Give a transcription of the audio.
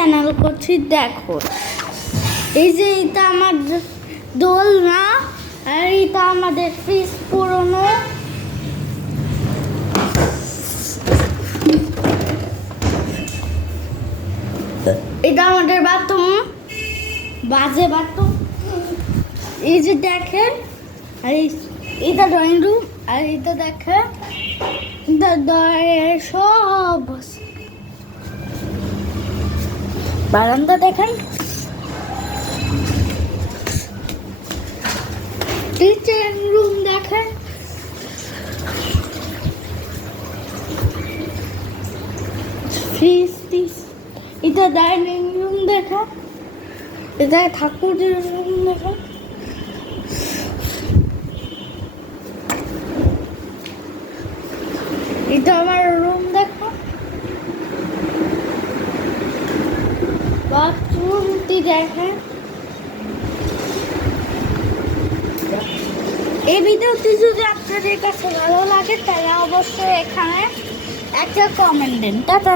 Channel করছি দেখো। এই যে এটা আমার দোলনা, আর এটা আমাদের ফ্রিজ পুরনো। এটা আমাদের বাথরুম, বাজে বাথরুম। এই যে দেখেন, আর এটা ড্রয়িং রুম, আর এটা দেখেন সব বারান্দা দেখেন। কিচেন রুম দেখেন, ফ্রিজ। এটা ডাইনিং রুম দেখা, এটা ঠাকুরের রুম দেখা। এটা আমার রুম দেখো, বাথরুমটি দেখেন। এই ভিডিওটি যদি আপনাদের কাছে ভালো লাগে তাহলে অবশ্যই এখানে একটা কমেন্ট দিন। টাটা।